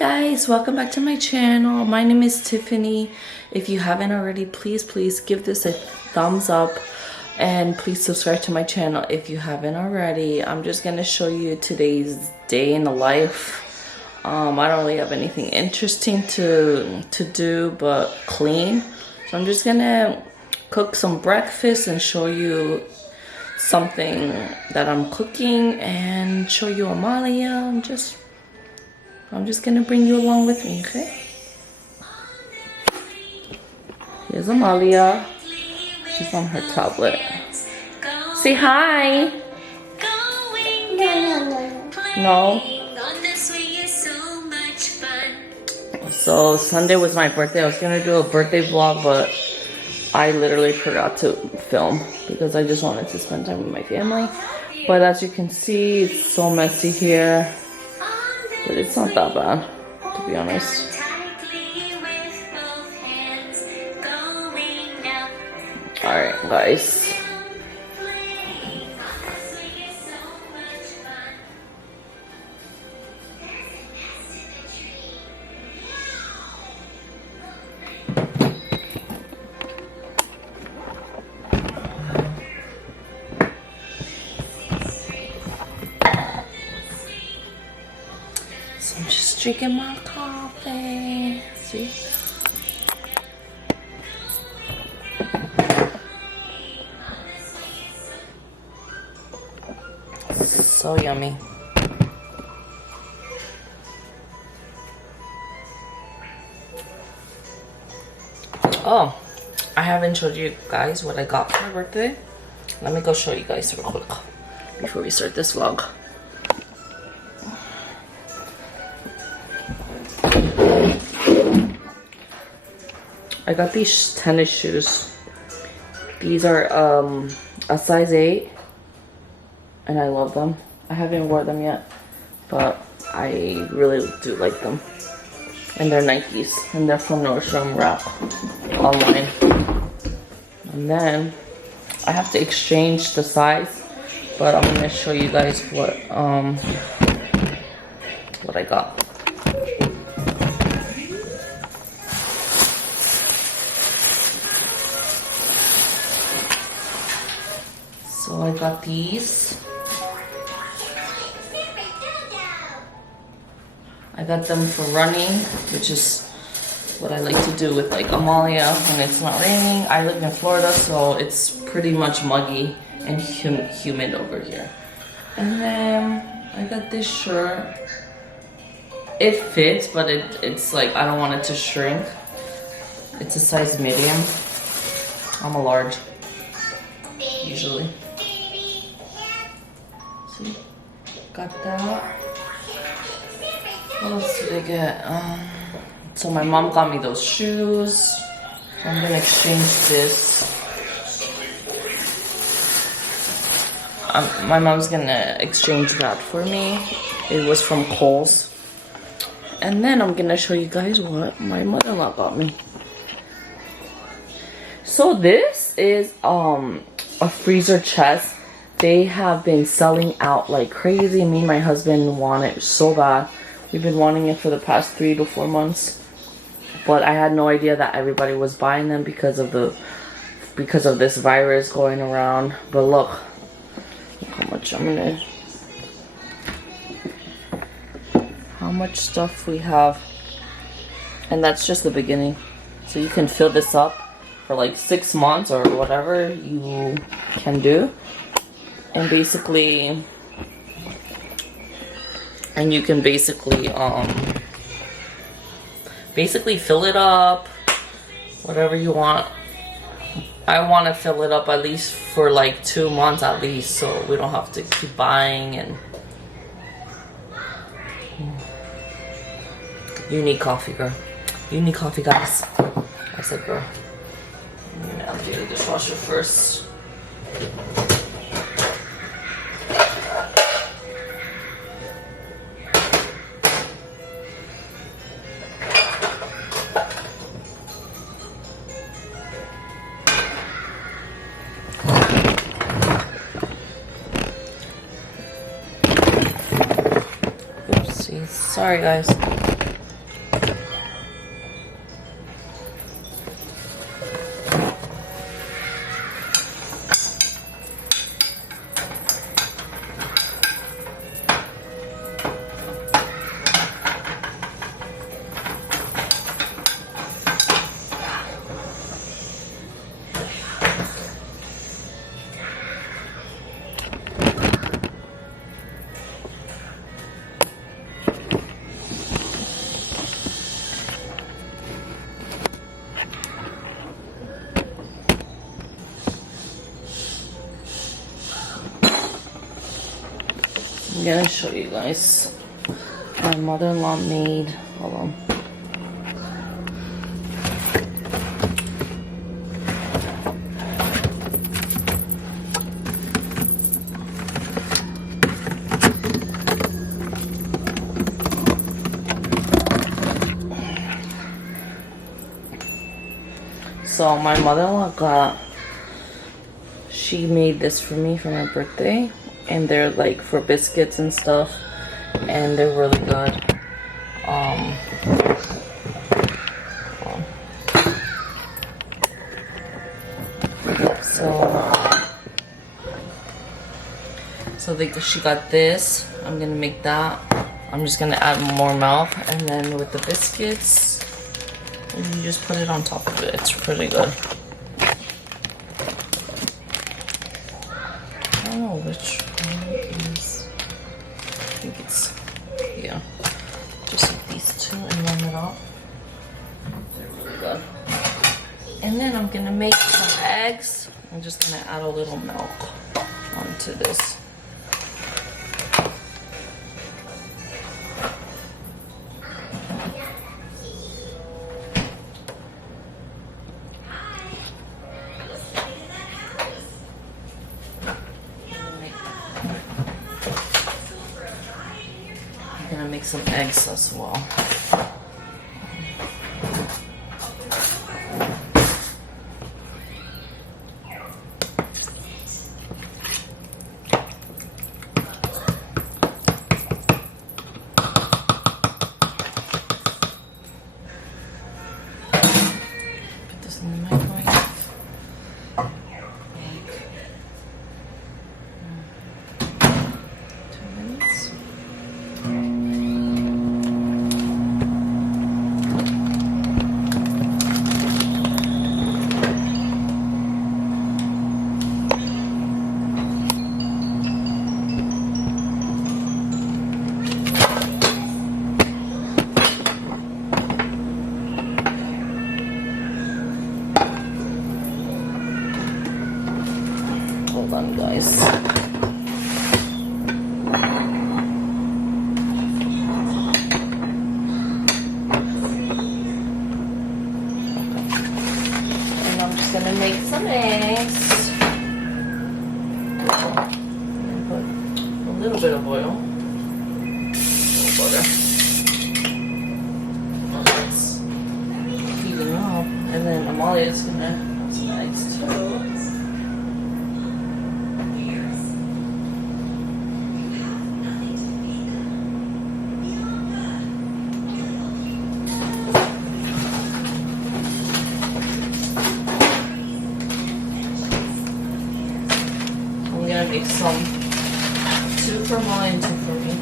guys, welcome back to my channel. My name is Tiffany. If you haven't already, please give this a thumbs up and please subscribe to my channel if you haven't already. I'm just gonna show you today's day in the life. I don't really have anything interesting to do but clean, so I'm just gonna cook some breakfast and show you something that I'm cooking and show you Amalia. I'm just gonna bring you along with me, okay? Here's Amalia. She's on her tablet. Say hi. No. So Sunday was my birthday. I was gonna do a birthday vlog, but I literally forgot to film because I just wanted to spend time with my family. But as you can see, it's so messy here. But it's not that bad, to be honest. Alright, guys. So I'm just drinking my coffee. See? So yummy. Oh, I haven't showed you guys what I got for my birthday. Let me go show you guys real quick before we start this vlog. I got these tennis shoes. These are a size 8 and I love them. I haven't worn them yet, but I really do like them. And they're Nikes and they're from Nordstrom Rack online. And then I have to exchange the size, but I'm gonna show you guys what I got. So I got these. I got them for running, which is what I like to do with like Amalia when it's not raining. I live in Florida, so it's pretty much muggy and humid over here. And then I got this shirt. It fits, but it's like I don't want it to shrink. It's a size medium. I'm a large, usually. See, got that. What else did I get? So my mom got me those shoes. I'm gonna exchange this. My mom's gonna exchange that for me. It was from Kohl's. And then I'm gonna show you guys what my mother-in-law got me. So this is a freezer chest. They have been selling out like crazy. Me and my husband want it so bad. We've been wanting it for the past 3 to 4 months, but I had no idea that everybody was buying them because of this virus going around. But look how much how much stuff we have, and that's just the beginning. So you can fill this up for like 6 months or whatever you can do, and basically. And you can basically fill it up, whatever you want. I want to fill it up at least for like 2 months at least, so we don't have to keep buying. And you need coffee, girl. You need coffee, guys. I said, girl. I'm gonna empty the dishwasher first. Sorry guys. I'm gonna show you guys. My mother-in-law made, hold on. So my mother-in-law she made this for me for my birthday, and they're like for biscuits and stuff, and they're really good. She got this. I'm gonna make that. I'm just gonna add more milk, and then with the biscuits, and you just put it on top of it. It's pretty good. I don't know which one is. I think it's here. Just like these two and warm it up. They're really good. And then I'm gonna make some eggs. I'm just gonna add a little milk onto this. I'm gonna make some eggs as well. Put this in the microwave. Hold on, guys. And I'm just gonna make some eggs. Put a little bit of oil. Butter. It's heating up. And then Amalia's gonna have some eggs too. Make some, 2 for Molly and 2 for me.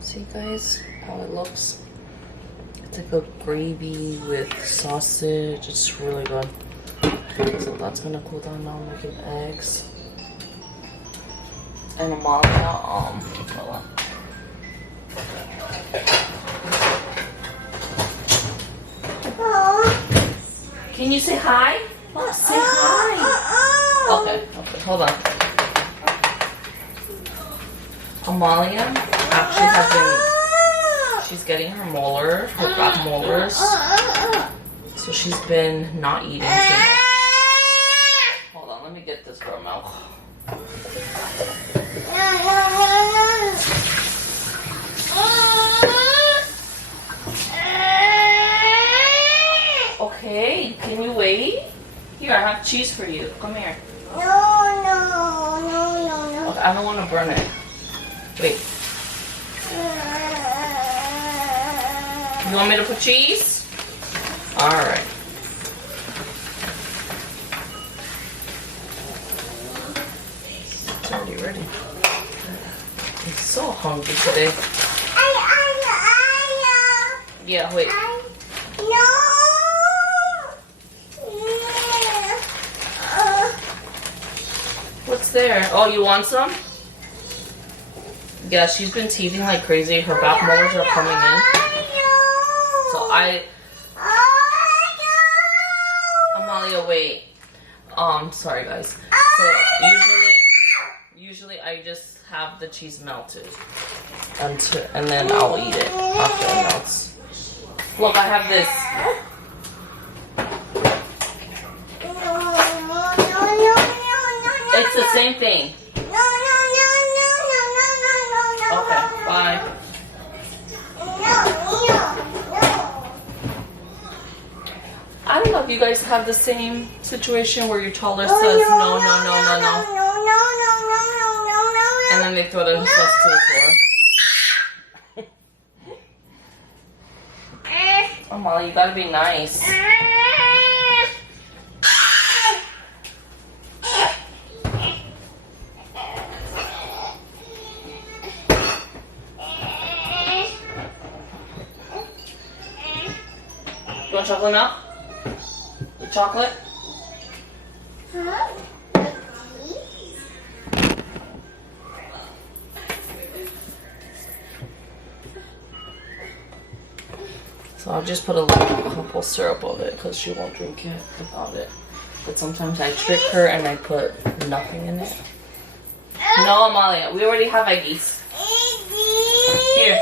See guys how it looks? It's like a gravy with sausage. It's really good. So that's gonna cool down. Now I'm making eggs. And Amalia, hold on. Can you say hi? Oh, say hi. Okay, hold on. Amalia actually has been, she's getting her molars, her back molars So she's been not eating too much. Hold on, let me get this girl milk. Okay, can you wait? Here, I have cheese for you. Come here. No. Okay, I don't want to burn it. Wait. You want me to put cheese? Alright. It's already ready. I'm so hungry today. Yeah, wait. What's there? Oh, you want some? Yeah, she's been teething like crazy. Her back molars are coming in. So Amalia, wait. Sorry guys. So usually I just have the cheese melted and then I'll eat it after it melts. Look, I have this. It's the same thing. Okay, bye. I don't know if you guys have the same situation where your toddler says no. And then they throw themselves to the floor. Oh, Molly, you gotta be nice. You want chocolate milk? The chocolate? So I'll just put a little cup of syrup of it because she won't drink it without it. But sometimes I trick her and I put nothing in it. No, Amalia, we already have eggies. Here.